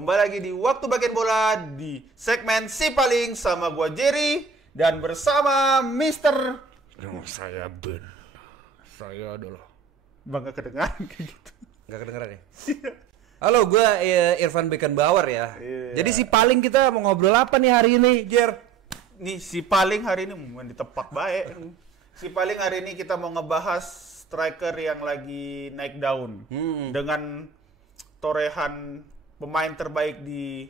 Kembali lagi di Waktu Bagian Bola di segmen Si Paling sama gua Jerry dan bersama Mister. Saya Ben. Saya adalah. Bang, gak kedengaran kayak gitu. Gak kedengeran ya? Halo, gue Irfan Beckenbauer ya. Iya. Jadi si paling kita mau ngobrol apa nih hari ini, Jer? Nih si Paling hari ini mau ditepak baik. Si Paling hari ini kita mau ngebahas striker yang lagi naik daun dengan torehan pemain terbaik di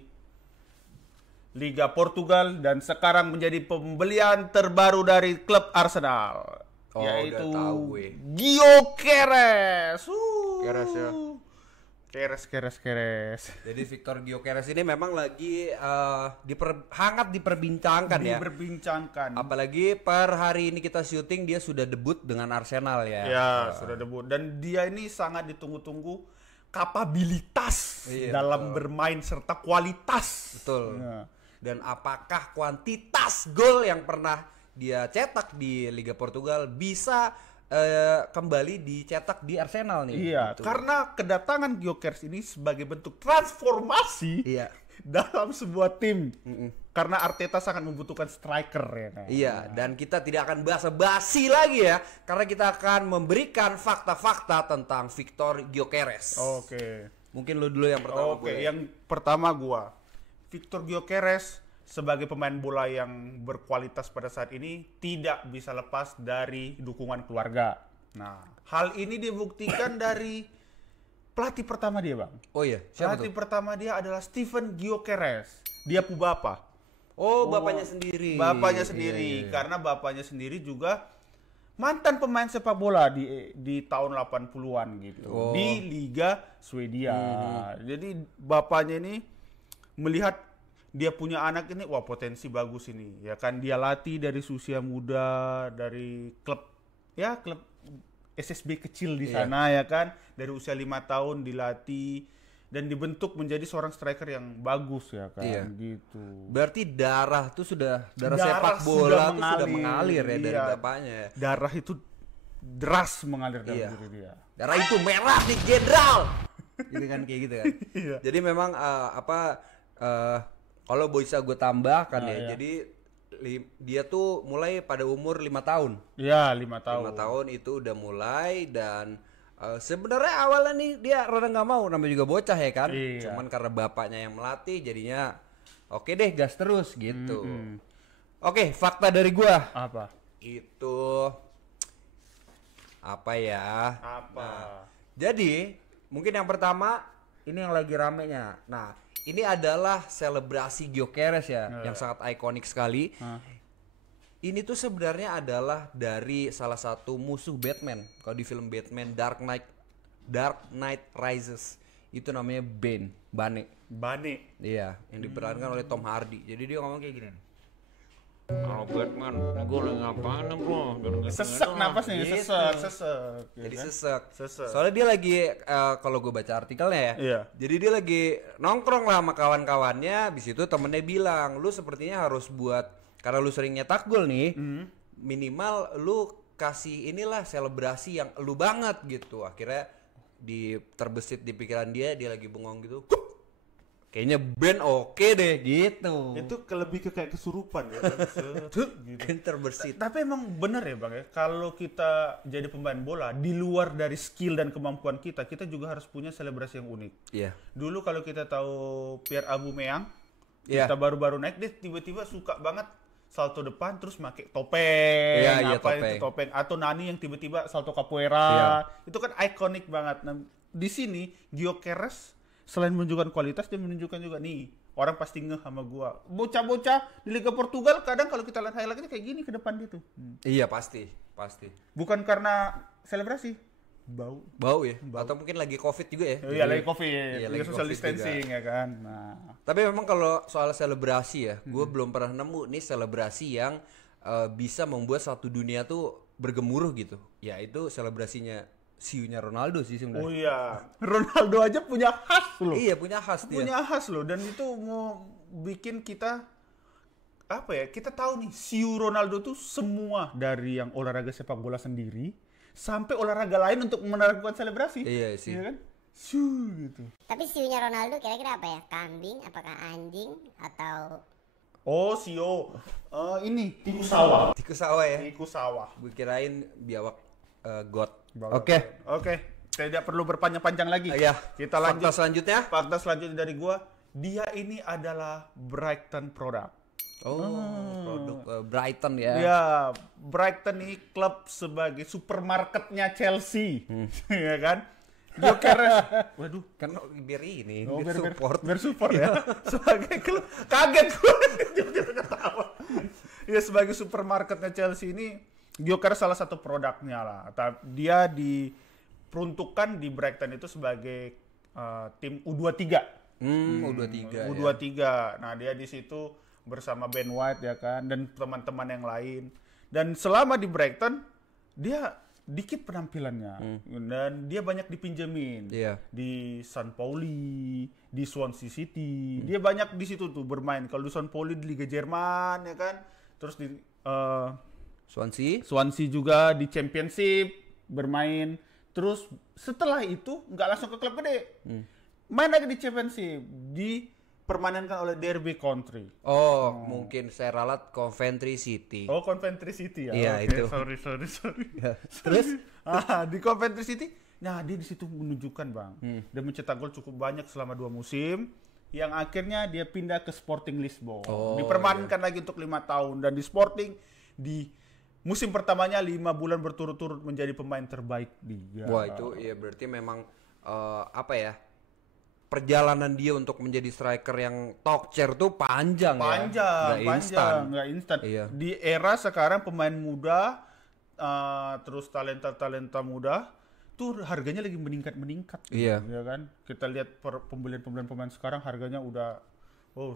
Liga Portugal dan sekarang menjadi pembelian terbaru dari klub Arsenal. Oh, yaitu udah tahu gue. Gyökeres. Keres ya. Keres. Jadi Victor Gyökeres ini memang lagi hangat diperbincangkan ya. Diperbincangkan. Apalagi per hari ini kita syuting dia sudah debut dengan Arsenal ya. Ya, sudah debut dan dia ini sangat ditunggu-tunggu kapabilitas dalam bermain serta kualitas. Betul. Ya. Dan apakah kuantitas gol yang pernah dia cetak di Liga Portugal bisa kembali dicetak di Arsenal nih? Iya, gitu. karena kedatangan Gyökeres ini sebagai bentuk transformasi dalam sebuah tim. Karena Arteta sangat membutuhkan striker ya kan. Iya, dan kita tidak akan basa-basi lagi ya, karena kita akan memberikan fakta-fakta tentang Victor Gyökeres. Oke. Mungkin lu dulu yang pertama. Oke, yang pertama gua. Victor Gyökeres sebagai pemain bola yang berkualitas pada saat ini tidak bisa lepas dari dukungan keluarga. Nah, hal ini dibuktikan dari pelatih pertama dia, Bang. Oh iya, siapa Pelatih tuh? pertama dia adalah Steven Gyökeres. Dia Pubapa. Oh, bapaknya sendiri. Bapaknya sendiri, Iya. karena bapaknya sendiri juga mantan pemain sepak bola di tahun 80-an gitu. Oh. Di Liga Swedia. Jadi bapaknya ini melihat dia punya anak ini, wah potensi bagus ini. Ya kan dia latih dari usia muda, dari klub SSB kecil di sana ya kan. Dari usia 5 tahun dilatih dan dibentuk menjadi seorang striker yang bagus ya kan. Iya. Gitu. Berarti darah sepak Darah bola sudah sudah mengalir ya dari iya. bapaknya ya. Darah itu deras mengalir dalam Iya. diri dia. Darah itu merah nih jenderal. Gitu kan, kayak gitu kan. Iya. Jadi memang kalau bisa gue tambahkan ya. iya. Jadi dia tuh mulai pada umur 5 tahun. Iya, 5 tahun. 5 tahun itu udah mulai dan sebenarnya awalnya nih dia rada nggak mau, namanya juga bocah ya kan. Iya. Cuman karena bapaknya yang melatih jadinya oke deh gas terus gitu. Oke, fakta dari gua. Apa? Itu apa ya? Apa? Nah, jadi mungkin yang pertama ini yang lagi ramenya. Nah, ini adalah selebrasi Gyökeres ya, yang sangat ikonik sekali. Ini tuh sebenarnya adalah dari salah satu musuh Batman. Kalau di film Batman Dark Knight Rises itu namanya Bane. Iya, yang diperankan oleh Tom Hardy. Jadi dia ngomong kayak gini. Kalau Batman, gue lagi ngapain bro? Sesek napasnya, Gitu. sesek. Jadi kan? sesek. Sesek. Soalnya dia lagi kalau gue baca artikelnya ya. Iya. Jadi dia lagi nongkrong lah sama kawan-kawannya. Habis itu temennya bilang, "Lu sepertinya harus buat karena lu sering nyetak gol nih, minimal lu kasih inilah selebrasi yang lu banget gitu." Akhirnya terbesit di pikiran dia lagi bengong gitu. Kayaknya band oke deh gitu. Itu lebih ke kayak kesurupan ya. Gitu. Kan terbesit. Tapi emang bener ya Bang ya, kalau kita jadi pemain bola, di luar dari skill dan kemampuan kita juga harus punya selebrasi yang unik. Iya. Dulu kalau kita tahu Pierre Aubameyang, Iya. kita baru-baru naik, dia tiba-tiba suka banget salto depan terus pakai topeng. Iya, Apa itu topeng. topeng? Atau Nani yang tiba-tiba salto capoeira. Iya. Itu kan ikonik banget. Nah, di sini Gyökeres selain menunjukkan kualitas, dia menunjukkan juga nih, orang pasti ngeh sama gua. Bocah-bocah di Liga Portugal kadang kalau kita lihat highlightnya kayak gini ke depan gitu. Iya pasti. Bukan karena selebrasi, bau Ya. Atau mungkin lagi COVID juga ya. Iya, lagi COVID, Iya, lagi lagi social COVID distancing ya kan. Nah, Tapi memang kalau soal selebrasi ya, gue belum pernah nemu nih selebrasi yang bisa membuat satu dunia tuh bergemuruh gitu. Ya itu selebrasinya siunya Ronaldo sih sebenarnya. oh iya, Ronaldo aja punya khas loh. Iya punya khas dia. Punya khas loh, dan itu mau bikin kita apa ya? Kita tahu nih, siu Ronaldo tuh semua dari yang olahraga sepak bola sendiri sampai olahraga lain untuk melakukan selebrasi. Iya sih. Iya kan? gitu. Tapi siunya Ronaldo kira-kira apa ya? Kambing, apakah anjing atau Oh, sio. Ini tikus sawah. Tikus sawah ya. Tikus sawah. Gue kirain biawak god. Oke. Tidak perlu berpanjang-panjang lagi. Iya. Kita lanjut. Fakta selanjutnya. Fakta selanjutnya dari gua, dia ini adalah Brighton product. Produk Brighton ya. Ya, Brighton ini klub sebagai supermarketnya Chelsea. Ya kan? Gyökeres. Waduh, Kan biar ini, Oh, biar support. biar support ya. Sebagai klub kaget gue. Ketawa. Ya, sebagai supermarketnya Chelsea ini Gyökeres salah satu produknya lah. Dia diperuntukkan di Brighton itu sebagai tim U23. U23. U23. Nah, dia di situ bersama Ben White ya kan dan teman-teman yang lain. Dan selama di Brighton dia dikit penampilannya dan dia banyak dipinjemin di San Pauli, di Swansea City. Dia banyak di situ tuh bermain. Kalau di San Pauli di Liga Jerman ya kan. Terus di Swansea juga di Championship bermain. Terus setelah itu nggak langsung ke klub gede. Main lagi di Championship, dipermanenkan oleh Derby County. Mungkin saya ralat Coventry City. Oh, Coventry City ya. Iya, Oke, itu. Sorry. Terus Di Coventry City, nah dia di situ menunjukkan bang, dia mencetak gol cukup banyak selama 2 musim, yang akhirnya dia pindah ke Sporting Lisbon, dipermanenkan lagi untuk 5 tahun dan di Sporting di musim pertamanya 5 bulan berturut-turut menjadi pemain terbaik liga. wah itu ya berarti memang perjalanan dia untuk menjadi striker yang top tier tuh panjang, Panjang, instan. nggak instan. Iya. Di era sekarang pemain muda, terus talenta muda, tuh harganya lagi meningkat. Iya. Ya kan? Kita lihat pembelian pemain sekarang harganya udah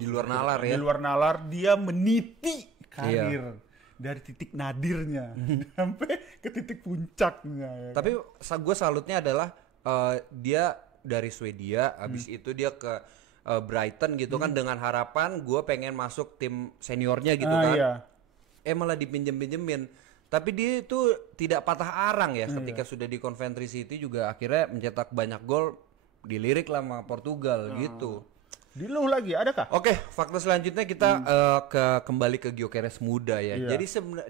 Di luar nalar ya. Di luar nalar, dia meniti karir dari titik nadirnya sampai ke titik puncaknya. Ya kan? Tapi gue salutnya adalah dia dari Swedia, habis itu dia ke Brighton gitu kan dengan harapan gue pengen masuk tim seniornya gitu kan. Iya. Malah dipinjem-pinjemin. Tapi dia itu tidak patah arang ya ketika sudah di Coventry City juga akhirnya mencetak banyak gol, dilirik lah sama Portugal gitu. Di lu lagi adakah? Oke, fakta selanjutnya kita kembali ke Gyökeres muda ya. Iya.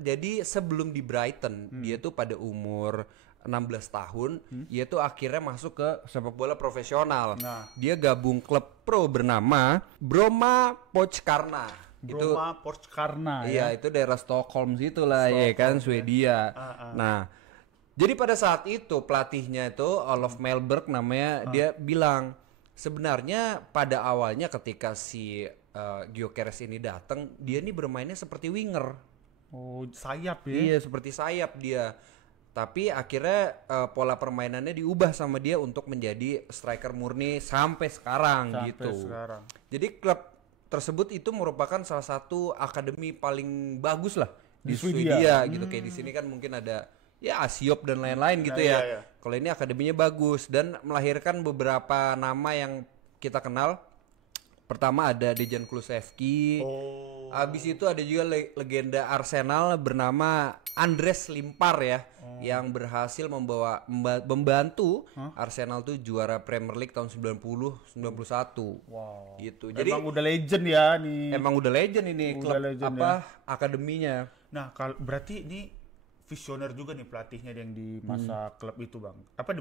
Jadi sebelum di Brighton dia tuh pada umur 16 tahun, dia tuh akhirnya masuk ke sepak bola profesional. Nah. Dia gabung klub pro bernama Bromma Pochkarna. Bromma Pochkarna Iya, itu daerah Stockholm situ lah ya kan, Swedia. Nah, jadi pada saat itu pelatihnya itu Olof Mellberg namanya, dia bilang sebenarnya pada awalnya ketika si Gyökeres ini datang, dia ini bermainnya seperti winger. Oh, sayap ya. Iya, seperti sayap dia. Tapi akhirnya pola permainannya diubah sama dia untuk menjadi striker murni sampai sekarang gitu. Jadi klub tersebut itu merupakan salah satu akademi paling bagus lah di Swedia gitu. Kayak di sini kan mungkin ada ya Asiop dan lain-lain gitu ya. Kalau ini akademinya bagus dan melahirkan beberapa nama yang kita kenal. Pertama ada Dejan Kulusevski. Abis itu ada juga legenda Arsenal bernama Andres Limpar ya, yang berhasil membantu Arsenal tuh juara Premier League tahun 90-91. Wow. Gitu. Jadi emang udah legend ya nih. emang udah legend ini klub legend akademinya. Nah, berarti ini visioner juga nih pelatihnya yang di masa klub itu, Bang. Di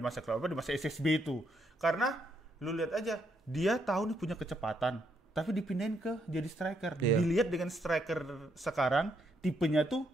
masa SSB itu. Karena lu lihat aja, dia tahu nih punya kecepatan, tapi dipindahin ke jadi striker. Dilihat dengan striker sekarang, tipenya tuh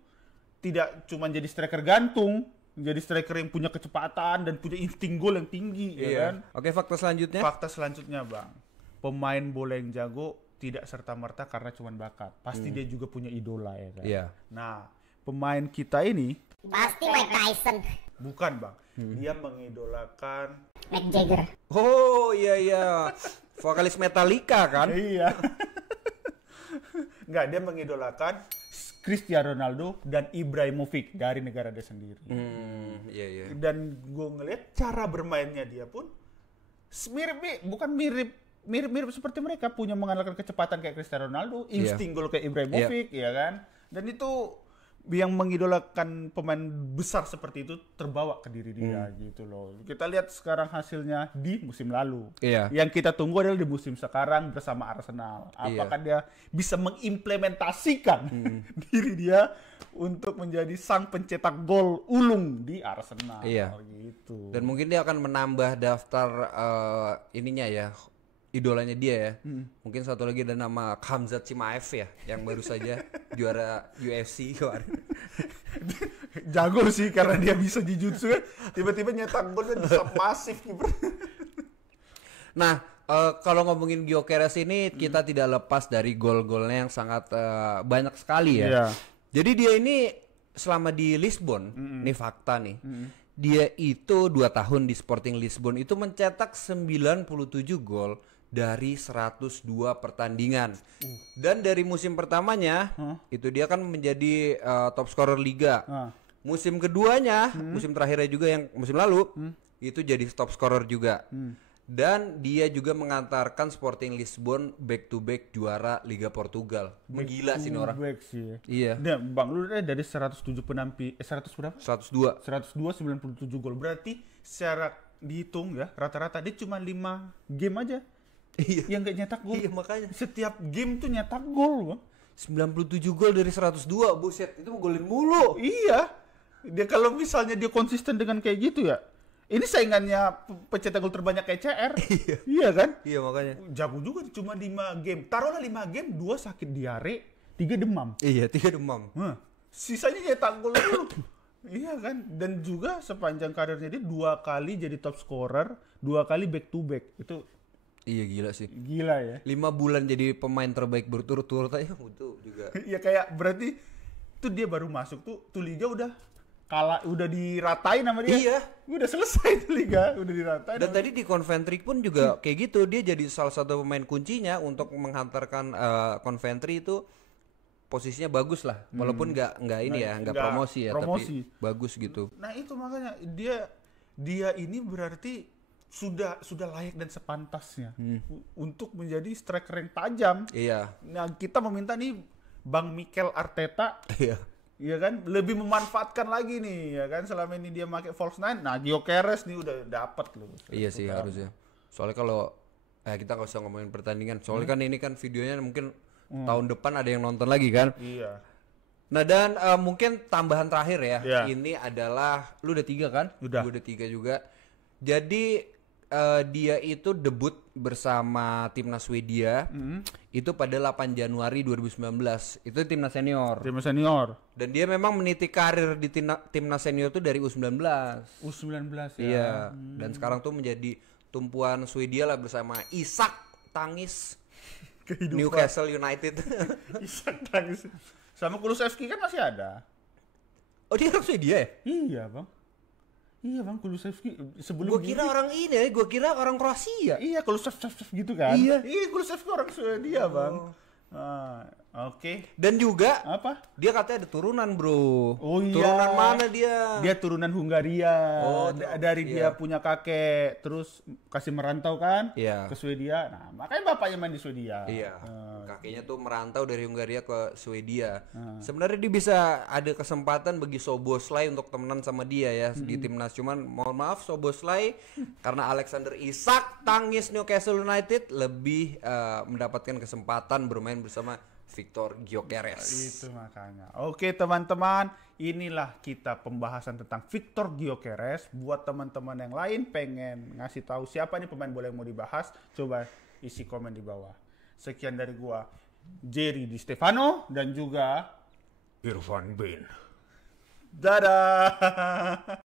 tidak cuma jadi striker gantung, jadi striker yang punya kecepatan dan punya insting gol yang tinggi, ya kan? Oke, fakta selanjutnya. Fakta selanjutnya, Bang. Pemain bola yang jago tidak serta-merta karena cuma bakat. Pasti dia juga punya idola, ya kan? Iya. Nah, pemain kita ini pasti Mike Tyson, bukan, Bang. Dia mengidolakan Mick Jagger. Oh iya. Vokalis Metallica kan? Iya. Enggak, dia mengidolakan Cristiano Ronaldo dan Ibrahimovic dari negara dia sendiri. Iya. Dan gue ngeliat cara bermainnya dia pun mirip seperti mereka, punya mengandalkan kecepatan kayak Cristiano Ronaldo, insting gol kayak Ibrahimovic, ya kan? Dan itu yang mengidolakan pemain besar seperti itu terbawa ke diri dia gitu loh. Kita lihat sekarang hasilnya di musim lalu. Iya. Yang kita tunggu adalah di musim sekarang bersama Arsenal. Apakah dia bisa mengimplementasikan diri dia untuk menjadi sang pencetak gol ulung di Arsenal. Iya. Gitu. Dan mungkin dia akan menambah daftar ininya ya, idolanya dia ya. Mungkin satu lagi ada nama Khamzat Chimaev ya, yang baru saja juara UFC kemarin. Jago sih karena dia bisa jujutsu ya. Tiba-tiba nyetak golnya bisa masif kiper. Nah, kalau ngomongin Gyökeres ini kita tidak lepas dari gol-golnya yang sangat banyak sekali ya. Iya. Jadi dia ini selama di Lisbon, nih fakta nih. Dia itu 2 tahun di Sporting Lisbon itu mencetak 97 gol dari 102 pertandingan. Dan dari musim pertamanya itu dia kan menjadi top scorer liga. Musim keduanya, musim terakhirnya juga yang musim lalu itu jadi top scorer juga. Dan dia juga mengantarkan Sporting Lisbon back to back juara Liga Portugal. Gila sih ini orang. Back sih. Iya. Nah, Bang lu dari 107 penampi 100 berapa? 102. 102 97 gol. Berarti secara dihitung ya rata-rata dia cuma 5 game aja. Iya. Yang gak nyetak gol. Iya, makanya. Setiap game tuh nyetak gol, Bang. 97 gol dari 102, buset. Itu golin mulu. Iya. Dia kalau misalnya dia konsisten dengan kayak gitu ya. Ini saingannya pencetak gol terbanyak kayak CR. Iya kan? Iya, makanya. Jago juga cuma 5 game. Taruhlah 5 game, 2 sakit diare, 3 demam. Iya, 3 demam. Sisanya nyetak gol dulu. Iya kan? Dan juga sepanjang karirnya dia 2 kali jadi top scorer, 2 kali back to back. Itu Iya, gila sih. gila ya. 5 bulan jadi pemain terbaik berturut-turut aja itu juga. Ya kayak berarti tuh dia baru masuk tuh liga udah kalah, udah diratain sama dia. Iya. Udah selesai tuh liga, udah diratain. Dan tadi di Coventry pun juga kayak gitu, dia jadi salah satu pemain kuncinya untuk menghantarkan Coventry itu posisinya bagus lah, walaupun nggak ini ya, nggak promosi ya, tapi bagus gitu. Nah itu makanya dia ini berarti sudah layak dan sepantasnya untuk menjadi striker yang tajam. Iya. Nah kita meminta nih Bang Mikel Arteta. Iya. Iya kan, lebih memanfaatkan lagi nih, ya kan, selama ini dia pakai false nine. Nah, Gyökeres nih udah dapat loh. Iya sih harusnya. Soalnya kalau kita nggak usah ngomongin pertandingan, soalnya kan ini kan videonya mungkin tahun depan ada yang nonton lagi kan. Iya. Nah dan mungkin tambahan terakhir ya, Iya. ini adalah lu udah 3 kan? Udah. Gua udah 3 juga. Jadi dia itu debut bersama timnas Swedia itu pada 8 Januari 2019. Itu timnas senior. Tim senior. Dan dia memang meniti karir di timnas senior itu dari U19. U19 ya. Iya. Dan sekarang tuh menjadi tumpuan Swedia lah bersama Isak Tangis Newcastle United. Isak Tangis. Sama Kulusevski kan masih ada. Oh dia orang Swedia ya? Iya, Bang. Iya, Bang, Kulusevski sebelum Gua kira orang ini ya, gua kira orang Kroasia. Iya, Kulusevski gitu kan. Iya. Kulusevski orang Swedia, Bang. Oke. Dan juga Apa? dia katanya ada turunan, Bro. Oh iya. Turunan mana dia? Dia turunan Hungaria. Oh, Dari iya. dia punya kakek, terus kasih merantau kan Iya. ke Swedia. Nah, makanya bapaknya main di Swedia. Iya. Kakeknya tuh merantau dari Hungaria ke Swedia. Sebenarnya dia bisa ada kesempatan bagi Soboslai untuk temenan sama dia ya di timnas. Cuman mohon maaf Soboslai karena Alexander Isak Tangis Newcastle United lebih mendapatkan kesempatan bermain bersama Victor Gyökeres. Itu makanya. Oke teman-teman, inilah kita pembahasan tentang Victor Gyökeres. Buat teman-teman yang lain pengen ngasih tahu siapa nih pemain bola yang mau dibahas, coba isi komen di bawah. Sekian dari gua, Jerry Di Stefano dan juga Irfan Bin. dadah.